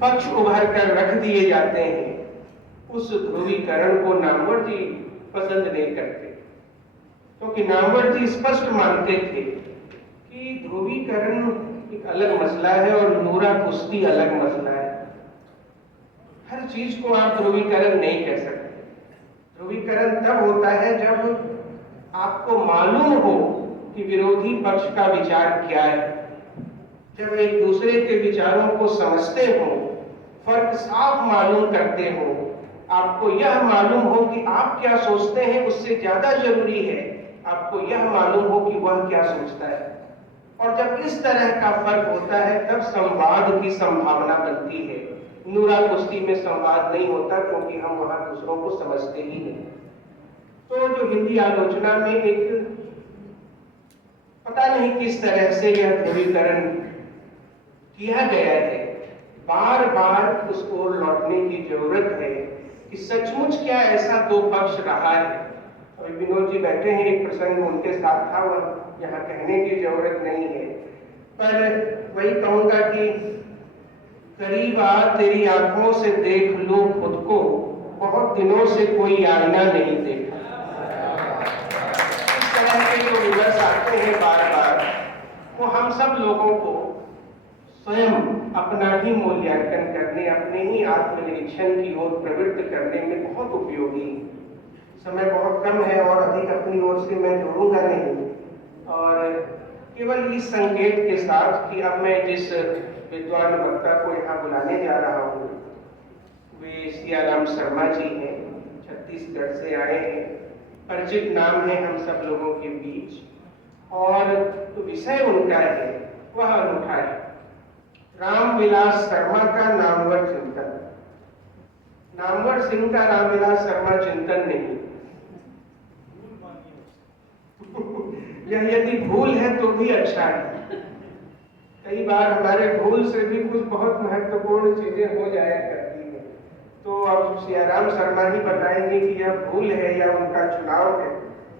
पक्ष उभर कर रख दिए जाते हैं, उस ध्रुवीकरण को नामवर जी पसंद नहीं करते, क्योंकि नामवर जी स्पष्ट मानते थे कि ध्रुवीकरण एक अलग मसला है और नूरा कुश्ती अलग मसला है। हर चीज को आप ध्रुवीकरण नहीं कह सकते। ध्रुवीकरण तब होता है जब आपको मालूम हो कि विरोधी पक्ष का विचार क्या है, जब एक दूसरे के विचारों को समझते हो, फर्क साफ मालूम करते हो, आपको यह मालूम हो कि आप क्या सोचते हैं, उससे ज्यादा जरूरी है आपको यह मालूम हो कि वह क्या सोचता है। और जब इस तरह का फर्क होता है तब संवाद की संभावना बनती है। नूरा कुश्ती में संवाद नहीं होता, क्योंकि हम वहां दूसरों को समझते ही नहीं। तो जो हिंदी आलोचना में एक पता नहीं किस तरह से यह ध्रुवीकरण किया गया है, बार बार उस ओर लौटने की जरूरत है कि सचमुच क्या ऐसा दो पक्ष रहा है। अभी विनोद जी बैठे हैं, एक प्रसंग उनके साथ था, वह यहाँ कहने की जरूरत नहीं है, पर वही कहूंगा कि करीब आ तेरी आंखों से देख लो खुद को, बहुत दिनों से कोई आईना नहीं देखा। इस तरह के जो विमर्श आते हैं बार बार, वो हम सब लोगों को स्वयं अपना ही मूल्यांकन करने, अपने ही आत्मनिरीक्षण की ओर प्रवृत्त करने में बहुत उपयोगी है। समय बहुत कम है और अधिक अपनी ओर से मैं जोड़ूंगा नहीं, और केवल इस संकेत के साथ कि अब मैं जिस विद्वान वक्ता को यहाँ बुलाने जा रहा हूँ वे सियाराम शर्मा जी हैं, छत्तीसगढ़ से आए हैं, परिचित नाम है हम सब लोगों के बीच, और तो विषय उनका है वह अनूठा है। रामविलास शर्मा का नामवर चिंतन। नामवर सिंह का रामविलास शर्मा चिंतन नहीं। यह यदि भूल है तो भी अच्छा है। कई बार हमारे भूल से भी कुछ बहुत महत्वपूर्ण चीजें हो जाया करती हैं। तो अब सियाराम शर्मा ही बताएंगे कि यह भूल है या उनका चुनाव है,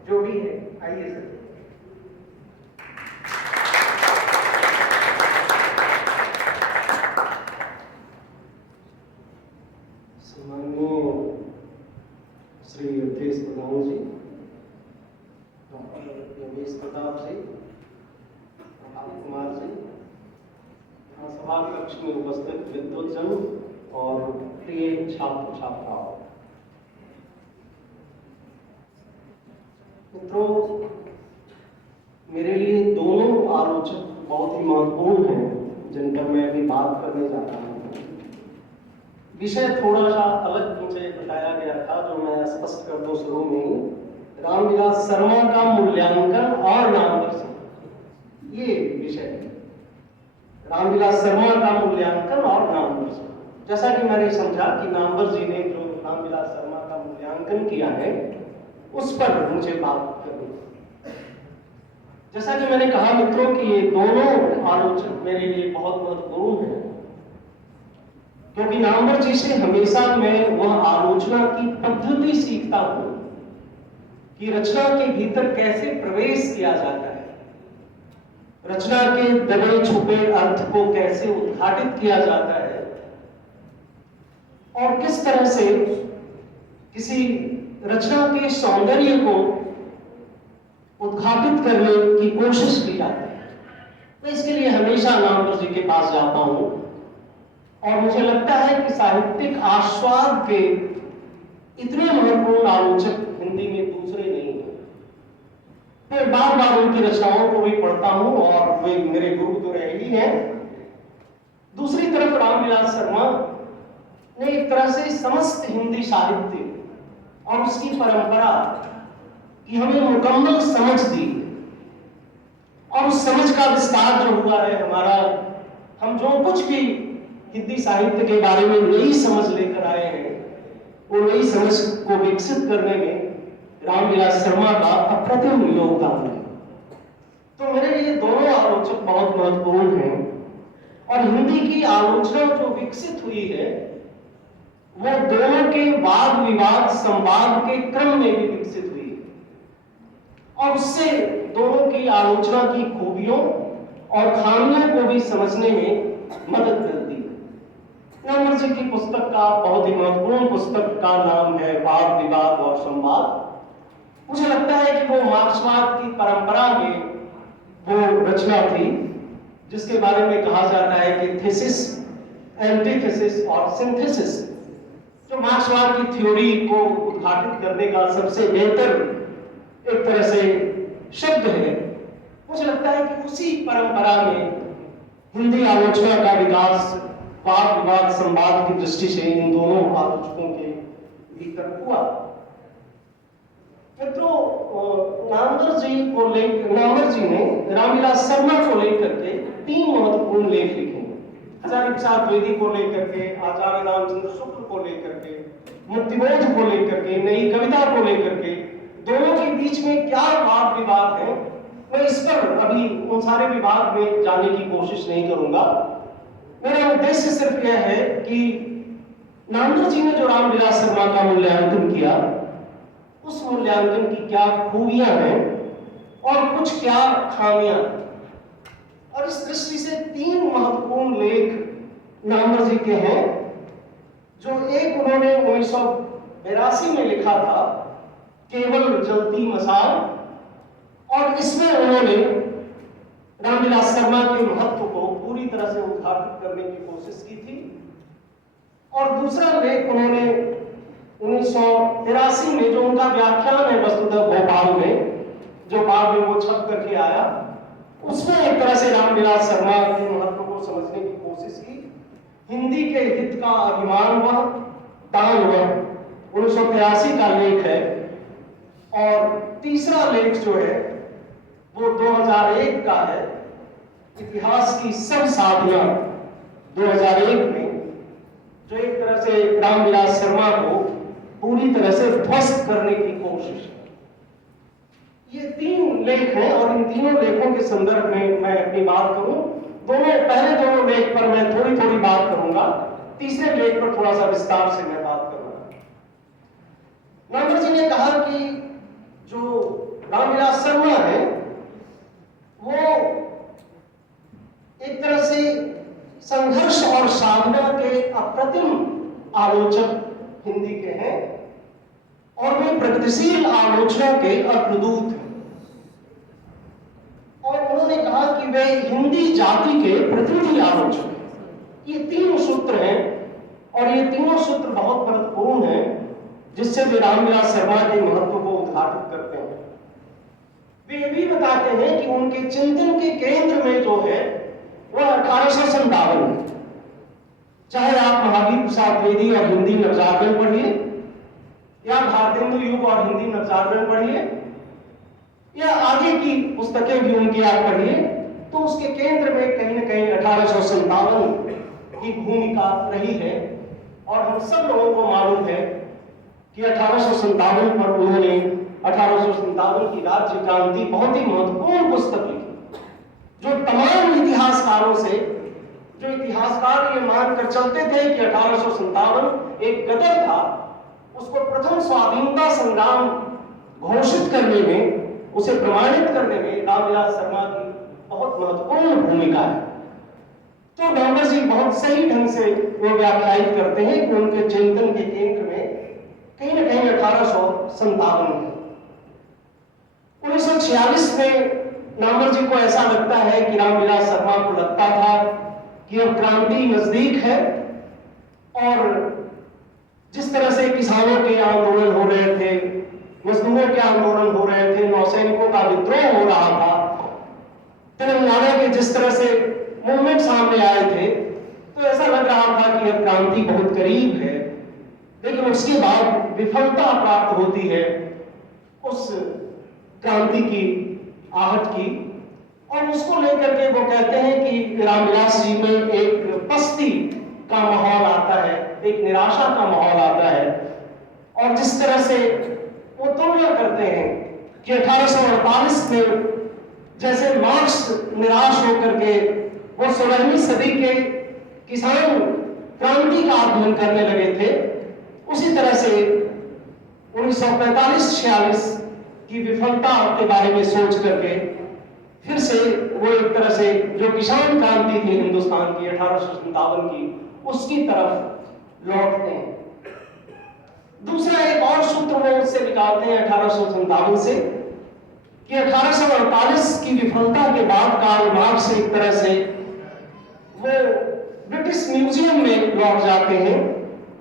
जो भी है। आइए सर। श्री अवधेश प्रधान जी, डॉक्टर रमेश प्रताप जी, प्रभात कुमार जी, सभा कक्ष में उपस्थित विद्वज्जन और प्रिय छात्र छात्राओं, मित्रों, मेरे लिए दोनों आलोचक बहुत ही महत्वपूर्ण हैं जिन पर मैं अभी बात करने जा रहा हूँ। विषय थोड़ा सा अलग मुझे बताया गया था, जो मैं स्पष्ट कर दूं शुरू में ही। रामविलास शर्मा का मूल्यांकन और नामवर सिंह, ये विषय है। रामविलास शर्मा का मूल्यांकन और नामवर सिंह। जैसा कि मैंने समझा कि नामवर जी ने जो रामविलास शर्मा का मूल्यांकन किया है उस पर मुझे बात करनी। जैसा कि मैंने कहा मित्रों कि ये दोनों आलोचक मेरे लिए बहुत महत्वपूर्ण हैं, क्योंकि नामवर जी से हमेशा मैं वह आलोचना की पद्धति सीखता हूं कि रचना के भीतर कैसे प्रवेश किया जाता है, रचना के दबे छुपे अर्थ को कैसे उद्घाटित किया जाता है, और किस तरह से किसी रचना के सौंदर्य को उद्घाटित करने की कोशिश की जाती है। मैं इसके लिए हमेशा नामवर जी के पास जाता हूं, और मुझे लगता है कि साहित्यिक आस्वाद के इतने महत्वपूर्ण आलोचक हिंदी में दूसरे नहीं हैं। मैं बार बार उनकी रचनाओं को भी पढ़ता हूं और वे मेरे गुरु तो रहे ही हैं। दूसरी तरफ रामविलास शर्मा ने एक तरह से समस्त हिंदी साहित्य और उसकी परंपरा की हमें मुकम्मल समझ दी, और उस समझ का विस्तार जो हुआ है हमारा, हम जो कुछ भी हिंदी साहित्य के बारे में नई समझ लेकर आए हैं, वो नई समझ को विकसित करने में रामविलास शर्मा का अप्रतिम योगदान है। तो मेरे लिए दोनों आलोचक बहुत महत्वपूर्ण हैं, और हिंदी की आलोचना जो विकसित हुई है वो दोनों के वाद विवाद संवाद के क्रम में भी विकसित हुई है, और उससे दोनों की आलोचना की खूबियों और खामियों को भी समझने में मदद मिलती है। जी की पुस्तक का बहुत ही महत्वपूर्ण पुस्तक का नाम है वाद विवाद और संवाद। मुझे लगता है कि वो मार्क्सवाद की परंपरा में वो रचना थी जिसके बारे में कहा जाता है कि थीसिस, एंटीथेसिस और सिंथेसिस, जो मार्क्सवाद की थ्योरी को उद्घाटित करने का सबसे बेहतर एक तरह से शब्द है। मुझे लगता है कि उसी परंपरा में हिंदी आलोचना का विकास वाद विवाद संवाद की दृष्टि से इन दोनों आलोचकों के भीतर हुआ। मित्रों, नामवर जी ने रामविलास शर्मा को लेकर के 3 महत्वपूर्ण लेख लिखे। हजारी प्रसाद द्विवेदी को लेकर के, आचार्य रामचंद्र शुक्ल को लेकर के, मुक्तिबोध को लेकर के, नई कविता को लेकर के, दोनों के बीच में क्या वाद विवाद है, मैं इस पर अभी उन सारे विवाद में जाने की कोशिश नहीं करूंगा। मेरा उद्देश्य सिर्फ यह है कि नामवर जी ने जो रामविलास शर्मा का मूल्यांकन किया, उस मूल्यांकन की क्या खूबियां हैं और कुछ क्या खामियां। और इस दृष्टि से 3 महत्वपूर्ण लेख नामवर जी के हैं। जो एक उन्होंने 1982 में लिखा था, केवल जलती मसाल, और इसमें उन्होंने रामविलास शर्मा के महत्व को पूरी तरह से उद्घाटित करने की कोशिश की थी। और दूसरा लेख उन्होंने 1983 में, जो उनका व्याख्यान है वस्तुतः भोपाल में, जो बाद में वो छप करके आया, उसमें एक तरह से रामविलास शर्मा के महत्व को समझने की कोशिश की। हिंदी के हित का अभिमान वह, दान वह, 1983 का लेख है। और तीसरा लेख जो है वो 2001 का है, इतिहास की सब साधना, 2001 में, जो एक तरह से रामविलास शर्मा को पूरी तरह से ध्वस्त करने की कोशिश है। ये 3 लेख हैं और इन तीनों लेखों के संदर्भ में मैं अपनी बात करूं। पहले दोनों लेख पर मैं थोड़ी थोड़ी बात करूंगा, तीसरे लेख पर थोड़ा सा विस्तार से मैं बात करूंगा। नामवर जी ने कहा कि जो रामविलास शर्मा है वो एक तरह से संघर्ष और साधना के अप्रतिम आलोचक हिंदी के हैं और वे प्रगतिशील आलोचना के अग्रदूत हैं। और उन्होंने कहा कि वे हिंदी जाति के प्रतिनिधि आलोचक हैं। ये 3 सूत्र हैं और ये तीनों सूत्र बहुत महत्वपूर्ण हैं जिससे वे रामविलास शर्मा के महत्व को उद्घाटित करते हैं। वे ये भी बताते हैं कि उनके चिंतन के केंद्र में जो है वह 1857 है। चाहे आप महावीर प्रसाद द्विवेदी और हिंदी नवजागरण पढ़िए, या भारतेंदु युग और हिंदी नवजागरण पढ़िए, या आगे की पुस्तकें भी उनकी आप पढ़िए, तो उसके केंद्र में कहीं न कहीं 1857 की भूमिका रही है। और हम सब लोगों को मालूम है कि 1857 पर उन्होंने 1857 की राज्य क्रांति बहुत ही महत्वपूर्ण पुस्तक लिखी, जो तमाम इतिहासकारों से, जो इतिहासकार ये मानकर चलते थे कि 1857 एक गदर था, उसको प्रथम स्वाधीनता संग्राम घोषित करने में, उसे प्रमाणित करने में रामविलास शर्मा की बहुत महत्वपूर्ण भूमिका है। तो नामवर जी बहुत सही ढंग से वो व्याख्यायित करते हैं कि उनके चिंतन के केंद्र में कहीं न कहीं 1857 है। 1946 में नामवर जी को ऐसा लगता है कि रामविलास शर्मा को लगता था कि अब क्रांति नजदीक है, और जिस तरह से किसानों के आंदोलन हो रहे थे, मजदूरों के आंदोलन हो रहे थे, नौसैनिकों का विद्रोह हो रहा था, तेलंगाना के जिस तरह से मूवमेंट सामने आए थे, तो ऐसा लग रहा था कि अब क्रांति बहुत करीब है। लेकिन उसके बाद विफलता प्राप्त होती है उस क्रांति की आहट की, और उसको लेकर के वो कहते हैं कि रामविलास जी में एक पस्ती का माहौल आता है, एक निराशा का माहौल आता है। और जिस तरह से वो तुलना करते हैं कि 1848 में जैसे मार्क्स निराश होकर के वो 16वीं सदी के किसान क्रांति का आगमन करने लगे थे, उसी तरह से 1945-46 की विफलता के बारे में सोच करके फिर से वो एक तरह से जो किसान क्रांति थी हिंदुस्तान की 1857 की, उसकी तरफ लौटते हैं। दूसरा एक और सूत्र वो उससे निकालते हैं 1857 से कि 1848 की विफलता के बाद कार्ल मार्क्स एक तरह से वो ब्रिटिश म्यूजियम में लौट जाते हैं,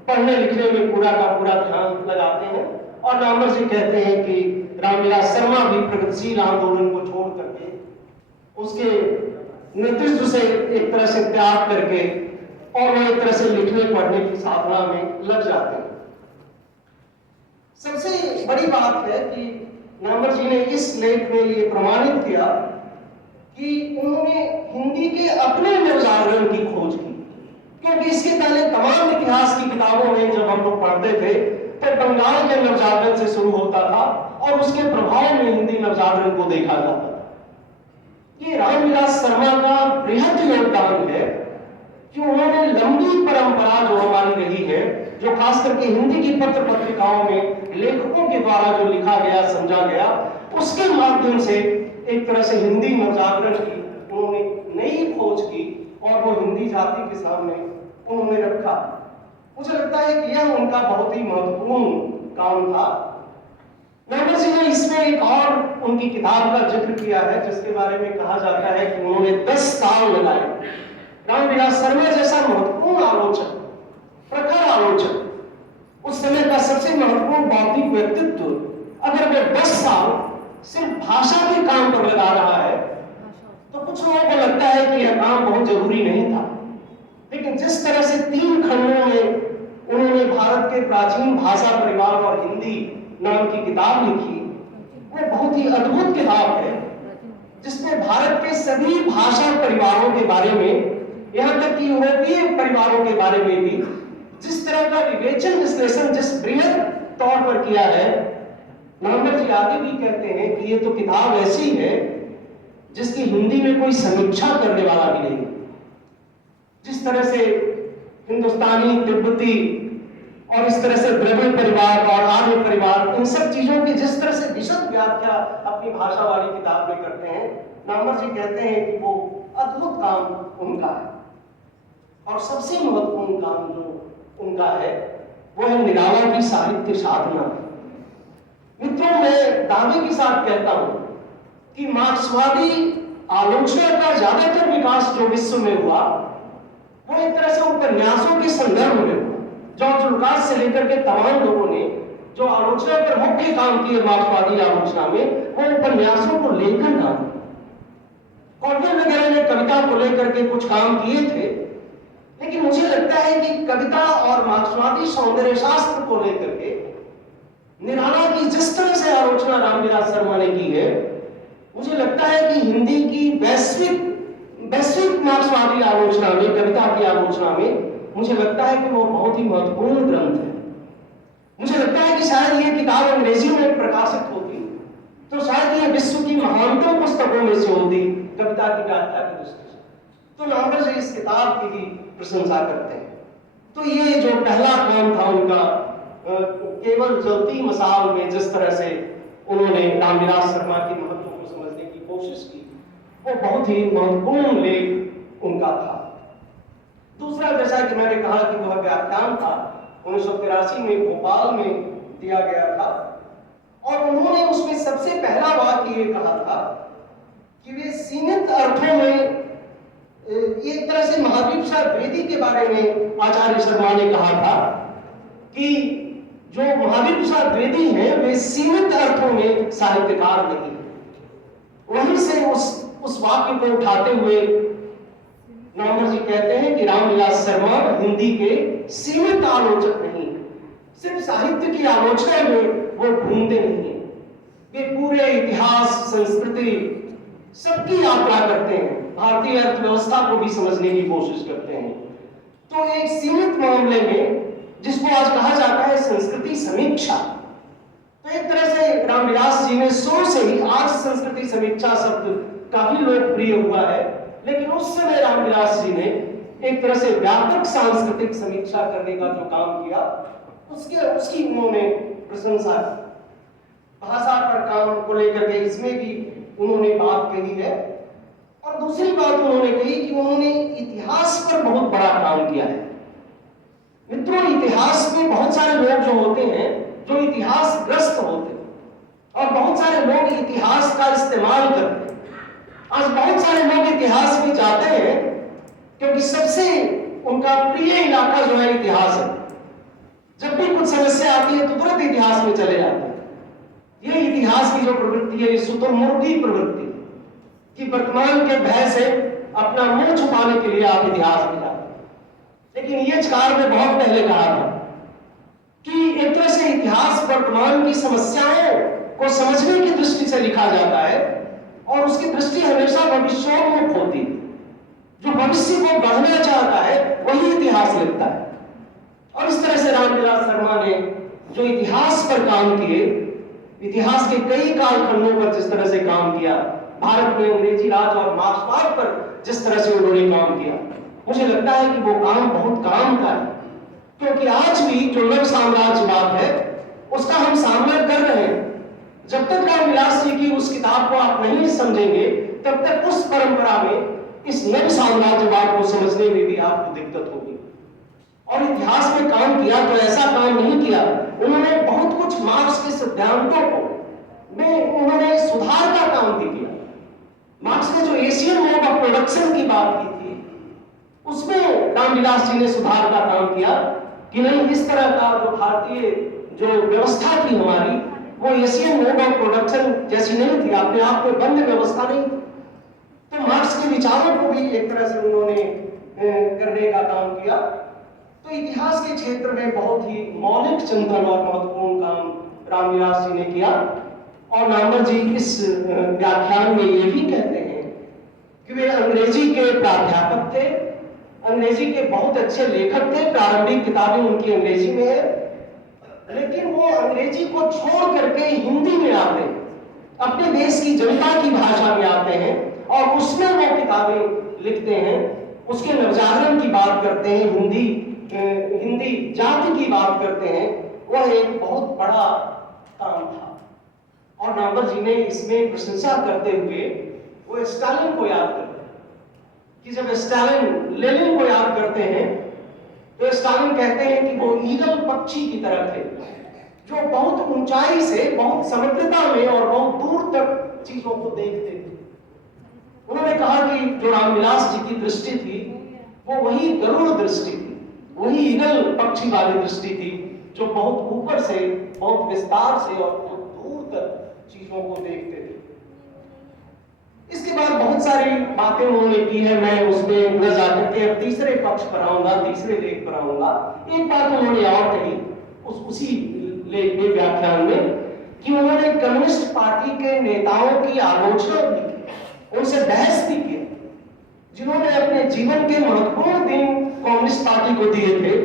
पढ़ने लिखने में पूरा का पूरा ध्यान लगाते हैं, और नामवर जी कहते हैं कि रामविलास शर्मा भी प्रगतिशील आंदोलन को छोड़ करके उसके नेतृत्व से एक तरह से त्याग करके और वो एक तरह से लिखने पढ़ने की साधना में लग जाते हैं। सबसे बड़ी बात है कि नामवर जी ने इस लेख में ये प्रमाणित किया कि उन्होंने हिंदी के अपने नवजागरण की खोज की, क्योंकि इसके पहले तमाम इतिहास की किताबों में जब हम लोग पढ़ते थे तो बंगाल के नवजागरण से शुरू होता था और उसके प्रभाव में हिंदी नवजागरण को देखा जाता था। ये रामविलास शर्मा का बृहद योगदान है कि उन्होंने लंबी परंपरा जो हमारी रही है, जो खास करके हिंदी की पत्र पत्रिकाओं में लेखकों के द्वारा जो लिखा गया समझा गया, उसके माध्यम से एक तरह से हिंदी नवजागरण की उन्होंने नई खोज की और वो हिंदी जाति के सामने उन्होंने रखा। मुझे लगता है कि यह उनका बहुत ही महत्वपूर्ण काम था। नामवर जी ने इसमें एक और उनकी किताब का जिक्र किया है जिसके बारे में कहा जाता है कि उन्होंने 10 साल लगाए। रामविलास शर्मा जैसा महत्वपूर्ण आलोचक, प्रखर आलोचक, उस समय का सबसे महत्वपूर्ण बौद्धिक व्यक्तित्व, अगर वे 10 साल सिर्फ भाषा के काम पर लगा रहा है तो कुछ लोगों को लगता है कि यह काम बहुत जरूरी नहीं था। लेकिन जिस तरह से 3 खंडों में उन्होंने भारत के प्राचीन भाषा परिवार और हिंदी नाम की किताब लिखी, वो बहुत ही अद्भुत किताब है जिसमें भारत के सभी भाषा परिवारों के बारे में, यहाँ तक कि यूरोपीय परिवारों के बारे में भी जिस तरह का विवेचन विश्लेषण जिस बृहद तौर पर किया है। नामवर जी आगे भी कहते हैं कि ये तो किताब ऐसी है जिसकी हिंदी में कोई समीक्षा करने वाला भी नहीं। जिस तरह से हिंदुस्तानी, तिब्बती और इस तरह से द्रविड़ परिवार और आर्य परिवार, इन सब चीजों की जिस तरह से विशद व्याख्या अपनी भाषा वाली किताब में करते हैं, नामवर जी कहते हैं कि वो अद्भुत काम उनका है। और सबसे महत्वपूर्ण काम जो उनका है वो है निराला की साहित्य साधना। मित्रों, मैं दावे के साथ कहता हूं कि मार्क्सवादी आलोचना का ज्यादातर विकास जो विश्व में हुआ वो एक तरह से उपन्यासों के संदर्भ में हुआ। जॉर्ज लुकास से लेकर के तमाम लोगों ने जो आलोचना पर मुख्य काम किए मार्क्सवादी आलोचना में, वो उपन्यासों को लेकर काम। कॉल्टन वगैरह ने कविता को लेकर के कुछ काम किए थे, लेकिन मुझे लगता है कि कविता और मार्क्सवादी सौंदर्य शास्त्र को लेकर के निराला की जिस तरह से आलोचना रामविलास शर्मा ने की है, मुझे लगता है कि हिंदी की वैश्विक मार्क्सवादी आलोचना में, कविता की आलोचना में, मुझे लगता है कि वो बहुत ही महत्वपूर्ण ग्रंथ है। मुझे लगता है कि शायद ये किताब अंग्रेजी में प्रकाशित होती तो शायद ये विश्व की महानतम पुस्तकों में से होती कविता की व्याख्या की दृष्टि से। तो नामवर जी इस किताब की भी प्रशंसा करते हैं। तो ये जो पहला काम था उनका, केवल जलती मसाल में जिस तरह से उन्होंने रामविलास शर्मा के महत्व को समझने की कोशिश की, वो बहुत ही महत्वपूर्ण लेख उनका था। दूसरा, जैसा कि मैंने कहा कि वह व्याख्यान था 1983 में भोपाल में दिया गया था, और उन्होंने उसमें सबसे पहला वाक्य ये कहा था कि वे सीमित अर्थों में, एक तरह से महावीर प्रसाद द्विवेदी के बारे में आचार्य शर्मा ने कहा था कि जो महावीर प्रसाद द्विवेदी हैं वे सीमित अर्थों में साहित्यकार नहीं। वहीं से उस वाक्य को उठाते हुए नामवर जी कहते हैं कि रामविलास शर्मा हिंदी के सीमित आलोचक नहीं, सिर्फ साहित्य की आलोचना में वो घूमते नहीं, वे पूरे इतिहास, संस्कृति सबकी यात्रा करते हैं, भारतीय अर्थव्यवस्था को भी समझने की कोशिश करते हैं। तो एक सीमित मामले में जिसको आज कहा जाता है संस्कृति समीक्षा, तो एक तरह से रामविलास जी ने शुरू से ही, आज संस्कृति समीक्षा शब्द काफी लोकप्रिय हुआ है, लेकिन उस समय रामविलास जी ने एक तरह से व्यापक सांस्कृतिक समीक्षा करने का जो काम किया उसकी उन्होंने प्रशंसा की। भाषा पर काम को लेकर के इसमें भी उन्होंने बात कही है। और दूसरी बात उन्होंने कही कि उन्होंने इतिहास पर बहुत बड़ा काम किया है। मित्रों, इतिहास में बहुत सारे लोग जो होते हैं, जो इतिहास ग्रस्त होते हैं, और बहुत सारे लोग इतिहास का इस्तेमाल करते हैं। आज बहुत सारे लोग इतिहास में जाते हैं क्योंकि सबसे उनका प्रिय इलाका जो है इतिहास है। जब भी कुछ समस्या आती है तो तुरंत इतिहास में चले जाते हैं। ये इतिहास की जो प्रवृत्ति है, ये शुतुरमुर्गी प्रवृत्ति कि वर्तमान के भय से अपना मुंह छुपाने के लिए आप इतिहास में जाते हैं। लेकिन ये चार ने बहुत पहले कहा था कि एक तरह से इतिहास वर्तमान की समस्याओं को समझने की दृष्टि से लिखा जाता है और उसकी दृष्टि हमेशा भविष्योन्मुख होती है। जो भविष्य को बढ़ना चाहता है वही इतिहास लिखता है। और इस तरह से रामविलास शर्मा ने जो इतिहास पर काम किए, इतिहास के कई कालखंडों पर जिस तरह से काम किया, भारत में अंग्रेजी राज और मार्क्सवाद पर जिस तरह से उन्होंने काम किया, मुझे लगता है कि वो काम बहुत काम का है। क्योंकि आज भी जो नव साम्राज्यवाद है उसका हम सामना कर रहे हैं। जब तक रामविलास जी की उस किताब को आप नहीं समझेंगे तब तक उस परंपरा में इस नव साम्राज्यवाद को समझने में भी आपको दिक्कत होगी। और इतिहास में काम किया तो ऐसा काम नहीं किया, उन्होंने बहुत कुछ मार्क्स के सिद्धांतों को में उन्होंने सुधार का काम भी किया। मार्क्स ने जो एशियन मोड ऑफ प्रोडक्शन की बात की थी उसमें रामविलास जी ने सुधार का काम किया कि नहीं, इस तरह का जो भारतीय जो व्यवस्था थी हमारी, वो एशियन मोड ऑफ प्रोडक्शन जैसी नहीं थी, अपने आप में बंद व्यवस्था नहीं थी। तो मार्क्स के विचारों को भी एक तरह से उन्होंने करने का काम किया। तो इतिहास के क्षेत्र में बहुत ही मौलिक चिंतन और महत्वपूर्ण काम रामविलास जी ने किया। और नामवर जी इस व्याख्यान में ये भी कहते हैं कि वे अंग्रेजी के प्राध्यापक थे, अंग्रेजी के बहुत अच्छे लेखक थे, प्रारंभिक किताबें उनकी अंग्रेजी में है, लेकिन वो अंग्रेजी को छोड़ करके हिंदी में आते हैं, अपने देश की जनता की भाषा में आते हैं और उसमें वो किताबें लिखते हैं, उसके नवजागरण की बात करते हैं, हिंदी जाति की बात करते हैं। वह एक बहुत बड़ा काम था। और नामवर जी ने इसमें प्रशंसा करते हुए वो स्टालिन को याद करते हैं कि जब स्टालिन लेनिन को याद करते हैं तो स्टालिन कहते हैं कि वो ईगल पक्षी की तरह थे, जो बहुत ऊंचाई से, बहुत समग्रता में और बहुत दूर तक चीजों को देखते थे। उन्होंने कहा कि जो रामविलास जी की दृष्टि थी वो वही गरुड़ दृष्टि थी, वही ईगल पक्षी वाली दृष्टि थी, जो बहुत ऊपर से, बहुत विस्तार से और बहुत दूर तक चीजों को देखते थे। इसके बाद बहुत सारी बातें उन्होंने की है, मैं उसमें न जाकर के अब तीसरे पक्ष पर आऊंगा, तीसरे लेख पर आऊंगा। एक बात उन्होंने और कही उसी लेख में, व्याख्यान में, कि उन्होंने कम्युनिस्ट पार्टी के नेताओं की आलोचना भी की, उनसे बहस भी की, जिन्होंने अपने जीवन के महत्वपूर्ण दिन कम्युनिस्ट पार्टी को दिए थे,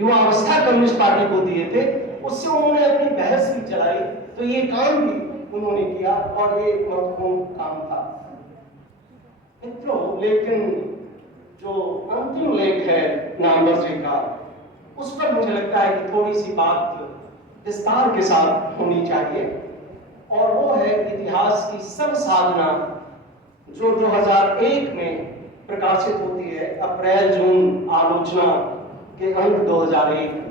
युवावस्था कम्युनिस्ट पार्टी को दिए थे, उससे उन्होंने अपनी बहस भी चलाई। तो ये काम भी उन्होंने किया और ये महत्वपूर्ण काम था मित्रों। लेकिन जो अंतिम लेख है नामवर जी का, उस पर मुझे लगता है कि थोड़ी सी बात विस्तार के साथ होनी चाहिए, और वो है इतिहास की सब साधना, जो 2001 में प्रकाशित होती है, अप्रैल जून आलोचना के अंक 2001 में।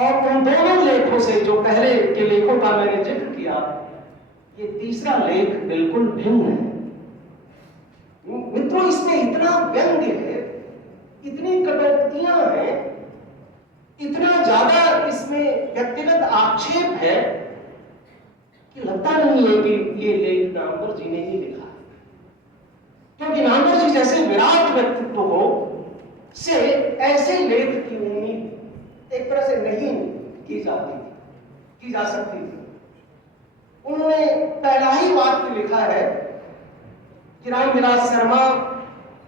और उन दोनों लेखों से, जो पहले के लेखों का मैंने जिक्र किया, ये तीसरा लेख बिल्कुल भिन्न है मित्रों। इसमें इतना व्यंग्य है, इतनी कटौतियां हैं, इतना ज्यादा इसमें व्यक्तिगत आक्षेप है कि लगता नहीं है कि ये लेख नामवर जी ने ही लिखा है। क्योंकि नामवर जी जैसे विराट व्यक्तित्व हो से ऐसे लेख की उम्मीद एक तरह से नहीं की जा सकती थी। उन्होंने पहला ही वाक्य लिखा है कि रामविलास शर्मा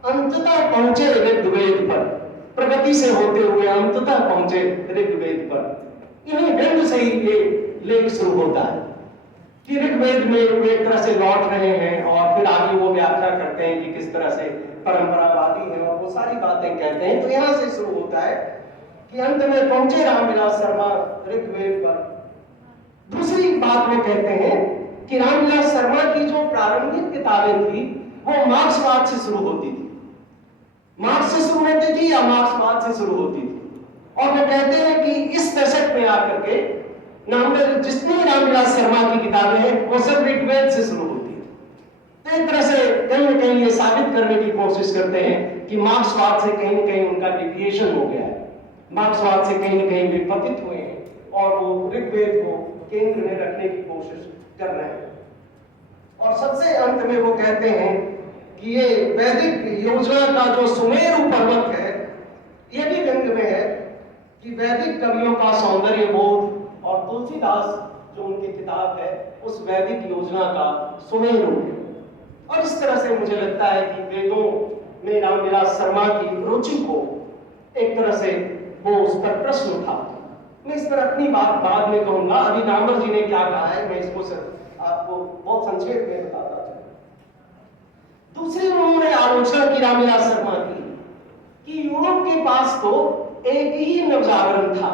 अंततः पहुंचे ऋग्वेद पर, प्रगति से होते हुए अंततः पहुंचे ऋग्वेद पर। इन्हीं व्यंग से ही ये लेख शुरू होता है कि ऋग्वेद में वो एक तरह से लौट रहे हैं और फिर आगे वो व्याख्या करते हैं कि किस तरह से परंपरावादी है और वो सारी बातें कहते हैं। तो यहां से शुरू होता है कि अंत में पहुंचे रामविलास शर्मा ऋग्वेद पर। दूसरी बात वो कहते हैं कि रामविलास शर्मा की जो प्रारंभिक किताबें थी वो मार्क्सवाद से शुरू होती थी, मार्क्स से शुरू होती थी या मार्क्सवाद से शुरू होती थी। और वो कहते हैं कि इस दशक में आकर के जितनी रामविलास शर्मा की किताबें हैं वो सब ऋग्वेद से शुरू होती है। तो एक तरह से कहीं ना कहीं ये साबित करने की कोशिश करते हैं कि मार्क्सवाद से कहीं ना कहीं उनका डिविएशन हो गया है, मार्क्सवाद से कहीं ना कहीं विपतित हुए हैं और वो ऋग्वेद को केंद्र में रखने की कोशिश कर रहे हैं। और सबसे अंत में वो कहते हैं कि ये वैदिक योजना का जो सुमेरु पर्वत है, ये भी व्यंग में है कि वैदिक कवियों का सौंदर्य बोध और तुलसीदास जो उनकी किताब है उस वैदिक योजना का सुमेरु है। और इस तरह से मुझे लगता है कि वेदों में रामविलास शर्मा की रुचि को एक तरह से वो उस पर प्रश्न उठाते। मैं इस पर अपनी बात बाद में कहूंगा, अभी नामवर जी ने क्या कहा है मैं इसको सिर्फ आपको बहुत संक्षेप में बताता चलूं। दूसरी उन्होंने आलोचना की रामविलास शर्मा की कि यूरोप के पास तो एक ही नवजागरण था,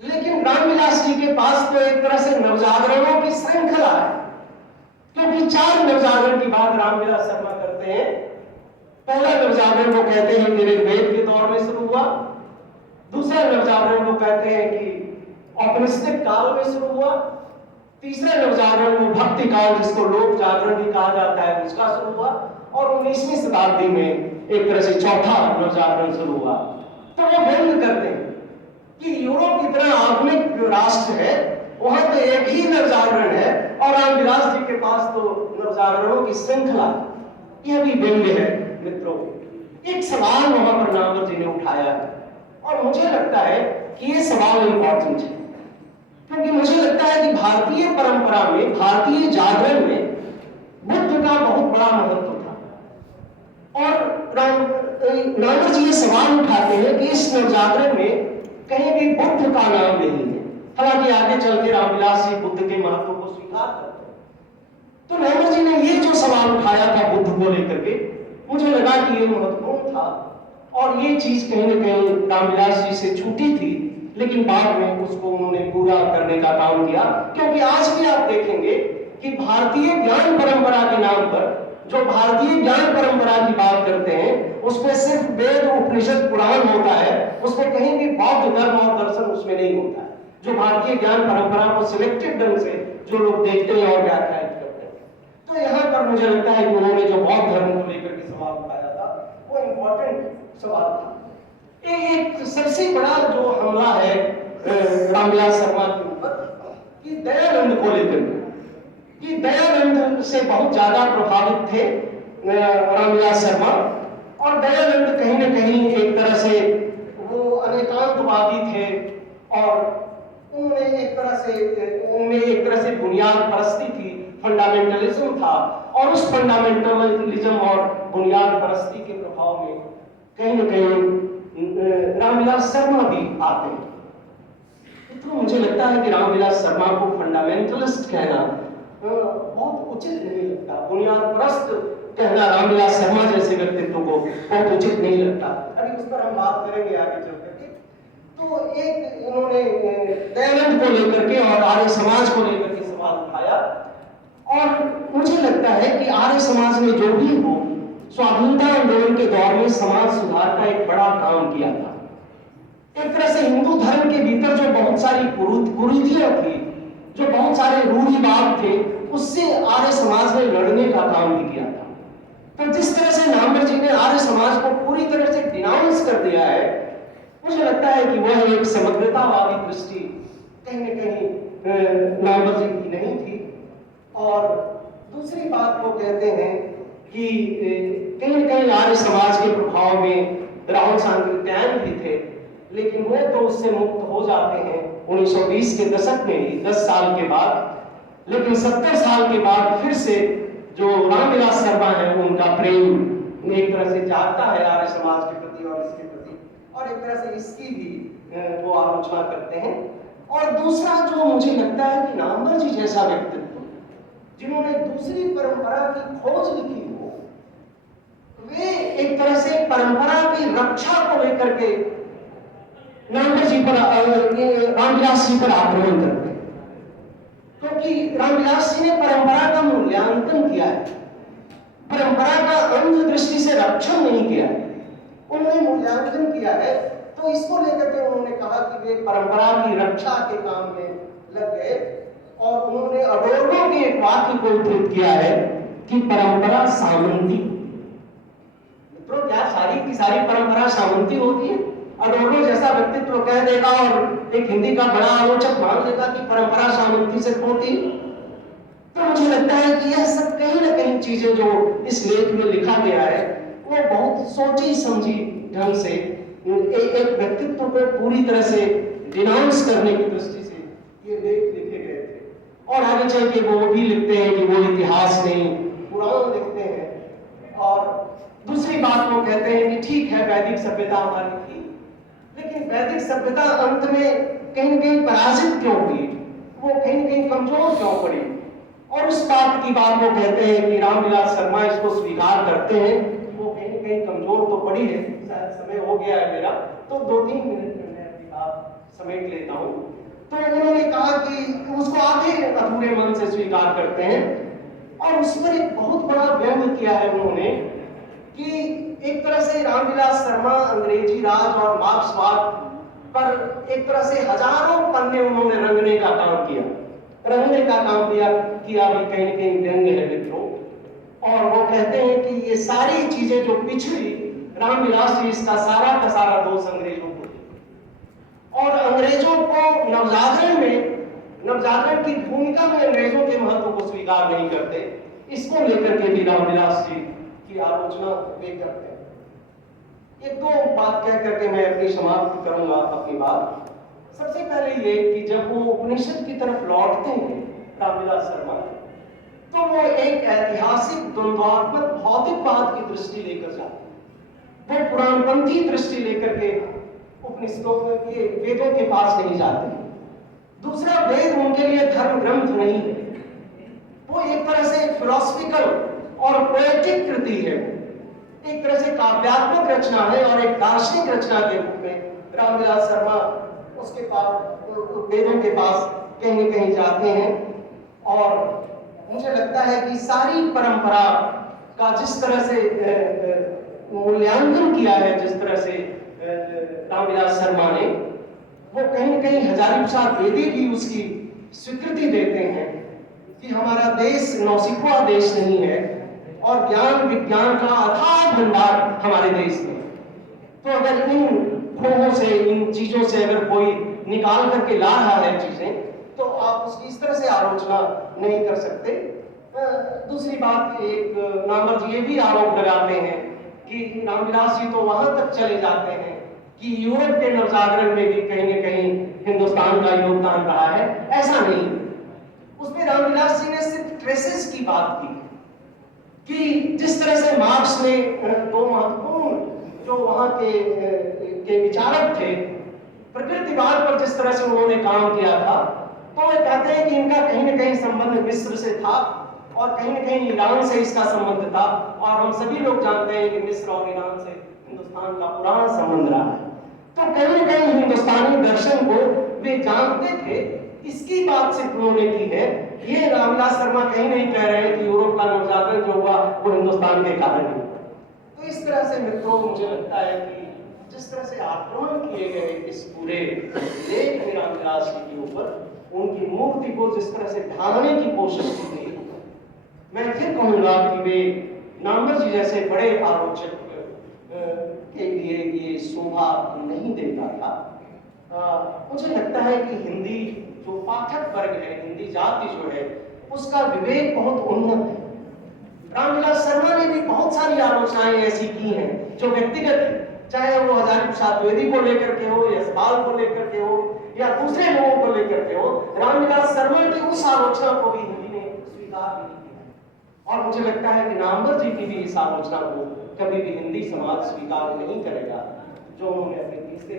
लेकिन रामविलास जी के पास तो एक तरह से नवजागरणों की श्रृंखला है, क्योंकि 4 नवजागरण की बात रामविलास शर्मा करते हैं। पहला नवजागरण वो कहते हैं कि ऋग्वेद के दौर में शुरू हुआ, दूसरा नवजागरण वो कहते हैं कि औपनिषदिक काल में शुरू हुआ, तीसरा नवजागरण वो भक्ति काल जिसको लोक जागरण भी कहा जाता है उसका शुरू हुआ, और 19वीं शताब्दी में एक तरह से चौथा नवजागरण शुरू हुआ। तो वो व्यंग करते हैं कि यूरोप इतना आधुनिक राष्ट्र है, वहां तो एक ही नवजागरण है और रामविलास जी के पास तो नवजागरणों की श्रृंखला। यह भी व्यंग है मित्रों। एक सवाल वहां पर नामवर जी ने उठाया और मुझे लगता है कि ये सवाल इंपॉर्टेंट है, क्योंकि मुझे लगता है कि भारतीय परंपरा में, भारतीय जागरण में बुद्ध का बहुत बड़ा महत्व था। और नामवर जी ये सवाल उठाते हैं कि इस नवजागरण में कहीं भी बुद्ध का नाम नहीं है, हालांकि आगे चल के रामविलास जी बुद्ध के महत्व को स्वीकार करते हैं। तो नामवर जी ने ये जो सवाल उठाया था बुद्ध को लेकर के, मुझे लगा कि ये महत्वपूर्ण था और ये चीज कहीं ना कहीं रामविलास जी से छूटी थी, लेकिन बाद में उसको उन्होंने पूरा करने का काम किया। क्योंकि आज भी आप देखेंगे कि भारतीय ज्ञान परंपरा के नाम पर जो भारतीय ज्ञान परंपरा की बात करते हैं उसमें सिर्फ वेद उपनिषद पुराण होता है, उसमें कहीं भी बौद्ध धर्म और दर्शन उसमें नहीं होता है। जो भारतीय ज्ञान परंपरा को सिलेक्टेड ढंग से जो लोग देखते हैं और व्याख्यायित करते हैं। तो यहाँ पर मुझे लगता है कि उन्होंने जो बौद्ध धर्म को लेकर के सवाल उठाया था वो इंपॉर्टेंट सवाल था। एक सबसे बड़ा जो हमला है रामविलास शर्मा के ऊपर कि दयानंद को लेकर कि दयानंद से बहुत ज्यादा प्रभावित थे रामविलास शर्मा, और दयानंद कहीं ना कहीं एक तरह से वो अनेकांतवादी थे और उन्होंने एक तरह से उनमें एक तरह से बुनियाद परस्ती थी, फंडामेंटलिज्म था, और उस फंडामेंटलिज्म और बुनियाद परस्ती के प्रभाव में कहीं ना कहीं रामविलास शर्मा भी आते हैं। तो मुझे लगता है कि रामविलास शर्मा को फंडामेंटलिस्ट कहना बहुत उचित नहीं लगता, बुनियाद परस्त कहना रामविलास शर्मा जैसे व्यक्तित्व को बहुत उचित नहीं लगता। अभी उस पर हम बात करेंगे आगे चल करके। तो एक उन्होंने दयानंद को लेकर के और आर्य समाज को लेकर के सवाल उठाया, और मुझे लगता है कि आर्य समाज ने जो भी हो स्वाधीनता आंदोलन के दौर में समाज सुधार का एक बड़ा काम किया था। एक तरह से हिंदू धर्म के भीतर जो बहुत सारी कुरीतियां थी, जो बहुत सारे रूढ़िवाद थे, उससे आर्य समाज ने लड़ने का काम भी किया था। तो जिस तरह से नामवर जी ने आर्य समाज को पूरी तरह से डिनाउंस कर दिया है, मुझे लगता है कि वह एक समग्रतावादी दृष्टि कहीं न कहीं नामवर जी की नहीं थी। और दूसरी बात वो कहते हैं कि कहीं न कहीं आर्य समाज के प्रभाव में राहुल सांकृत्यायन भी थे, लेकिन वो तो उससे मुक्त हो जाते हैं 1920 के दशक में ही, 10 साल के बाद। लेकिन 70 साल के बाद फिर से जो रामविलास शर्मा है उनका प्रेम एक तरह से जागता है आर्य समाज के प्रति और इसके प्रति, और एक तरह से इसकी भी वो आलोचना करते हैं। और दूसरा जो मुझे लगता है कि नामवर जी जैसा व्यक्तित्व जिन्होंने दूसरी परंपरा की खोज लिखी हो, वे एक तरह से परंपरा की रक्षा को लेकर के नामवर जी पर, रामविलास जी पर आक्रमण करते हैं, क्योंकि रामविलास जी ने परंपरा का मूल्यांकन किया है, परंपरा का अंध दृष्टि से रक्षण नहीं किया है, उन्होंने मूल्यांकन किया है। तो तो इसको लेकर के उन्होंने कहा कि वे परंपरा की रक्षा के काम में लग गए और उन्होंने अडोर्नो के एक वाक्य को उद्धृत किया है कि परंपरा सामंती। मित्रों, क्या सारी की सारी परंपरा सामंती होती है? अडोर्नो जैसा व्यक्तित्व कह देगा और एक हिंदी का बड़ा आलोचक मान लेगा कि परंपरा सामंती से होती है। तो मुझे लगता है कि यह सब कहीं ना कहीं चीजें जो इस लेख में लिखा गया है वो बहुत सोची समझी ढंग से एक व्यक्तित्व को पूरी तरह से डिनाउंस करने की दृष्टि से ये लेख लिखे गए थे। और आगे चल के वो भी लिखते हैं कि वो इतिहास नहीं पुराण लिखते हैं। और दूसरी बात वो कहते हैं कि ठीक है, वैदिक सभ्यता हमारी थी, लेकिन वैदिक सभ्यता अंत में कहीं न कहीं पराजित क्यों हुई, वो कहीं न कहीं कमजोर क्यों पड़ी। और उस बात की बात वो कहते हैं कि रामविलास शर्मा इसको स्वीकार करते हैं, वो कहीं न कहीं कमजोर तो पड़ी है। शायद समय हो गया है मेरा, तो 2-3 मिनट में मैं अपनी बात समेट लेता हूँ। तो उन्होंने कहा कि उसको आधे अधूरे मन से स्वीकार करते हैं और उस पर एक बहुत बड़ा व्यंग किया है उन्होंने कि एक तरह से रामविलास शर्मा अंग्रेजी राज और मार्क्सवाद पर एक तरह से हजारों पन्ने उन्होंने रंगने का काम किया भी कहीं न कहीं व्यंग है मित्रों। और वो कहते हैं कि ये सारी चीजें जो पिछड़ी, रामविलास जी इसका सारा का सारा दोष अंग्रेजों को, और अंग्रेजों को नवजागरण की भूमिका में अंग्रेजों के महत्व को स्वीकार नहीं करते। इसको लेकर के भी रामविलास जी की आलोचना वे करते हैं। एक दो बात कह करके मैं अपनी समाप्ति करूंगा अपनी बात। सबसे पहले ये कि जब वो उपनिषद की तरफ लौटते हैं रामविलास शर्मा, तो वो एक ऐतिहासिक द्वंद्वात्मक भौतिकवाद की दृष्टि लेकर जाते हैं। वो पुराणपंथी दृष्टि लेकर के उपनिषदों के वेदों के पास नहीं जाते। दूसरा, वेद उनके लिए धर्म ग्रंथ नहीं है, वो एक तरह से फिलोसफिकल और पोएटिक कृति है, एक तरह से काव्यात्मक रचना है और एक दार्शनिक रचना के रूप में रामविलास शर्मा उसके पास, वेदों के पास कहीं न कहीं जाते हैं। और मुझे लगता है कि सारी परंपरा का जिस तरह से मूल्यांकन किया है, जिस तरह से रामविलास शर्मा ने, वो कहीं न कहीं हजारी प्रसाद द्विवेदी भी उसकी स्वीकृति देते हैं कि हमारा देश नौसिखुआ देश नहीं है और ज्ञान विज्ञान का अथाह भंडार हमारे देश में। तो अगर इन खोहों से, इन चीजों से अगर कोई निकाल करके ला रहा है चीजें, तो आप उसकी इस तरह से आलोचना नहीं कर सकते। दूसरी बात, एक नामवर जी ये भी आरोप लगाते हैं कि रामविलास जी तो वहां तक चले जाते हैं कि यूरोप के नवजागरण में भी कहीं न कहीं हिंदुस्तान का योगदान रहा है। ऐसा नहीं, उसमें रामविलास जी ने सिर्फ ट्रेसेस की बात की कि जिस तरह से मार्क्स ने दो महत्वपूर्ण जो वहां के विचारक थे, प्रकृतिवाद पर जिस तरह से उन्होंने काम किया था, तो वे कहते हैं कि इनका कहीं न कहीं संबंध मिस्र से था और कहीं न कहीं ईरान से इसका संबंध था। और हम सभी लोग जानते हैं कि मिस्र और ईरान से हिंदुस्तान का पुराना संबंध रहा है। तो कहीं न कहीं हिंदुस्तानी दर्शन को वे जानते थे, इसकी बात सिर्फ उन्होंने की है। ये रामविलास शर्मा कहीं नहीं कह रहे हैं कि यूरोप का नवजागरण जो हुआ वो हिंदुस्तान के कारण हुआ। तो इस तरह से मित्रों, मुझे लगता है कि जिस तरह से आक्रमण किए गए इस पूरे लेख में रामविलास जी के ऊपर, उनकी मूर्ति को जिस तरह से ढालने की कोशिश की गई, मैं फिर कहूंगा कि वे नामवर जी जैसे बड़े आलोचक के लिए ये शोभा नहीं देता था। मुझे लगता है कि हिंदी जो पाठक वर्ग है, हिंदी जाति जो है, उसका विवेक बहुत उन्नत है। रामविलास शर्मा ने भी बहुत सारी आलोचनाएं ऐसी की हैं जो व्यक्तिगत, चाहे वो हजारी प्रसाद द्विवेदी को लेकर के हो, यशपाल को लेकर के हो या दूसरे लोगों को लेकर के हो, रामविलास शर्मा की उस आलोचना को भी हिंदी ने स्वीकार नहीं किया। और मुझे लगता है कि नामवर जी की भी इस आलोचना को कभी भी हिंदी समाज स्वीकार नहीं करेगा जो उन्होंने अपने तीसरे